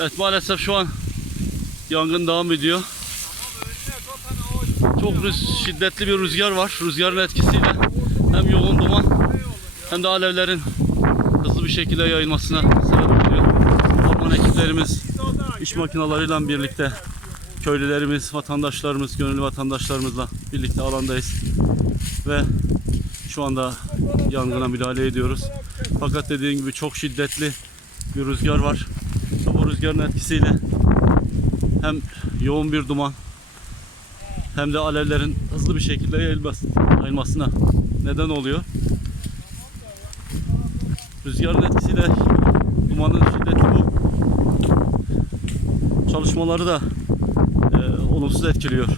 Evet maalesef şu an yangın devam ediyor. Çok rüz- şiddetli bir rüzgar var. Rüzgarın etkisiyle hem yoğun duman hem de alevlerin hızlı bir şekilde yayılmasına sebep oluyor. Orman ekiplerimiz iş makinalarıyla birlikte köylülerimiz, vatandaşlarımız, gönüllü vatandaşlarımızla birlikte alandayız. Ve şu anda yangına müdahale ediyoruz. Fakat dediğim gibi çok şiddetli bir rüzgar var. Rüzgarın etkisiyle hem yoğun bir duman hem de alevlerin hızlı bir şekilde yayılması, yayılmasına neden oluyor. Rüzgarın etkisiyle dumanın şiddeti bu. Çalışmaları da e, olumsuz etkiliyor.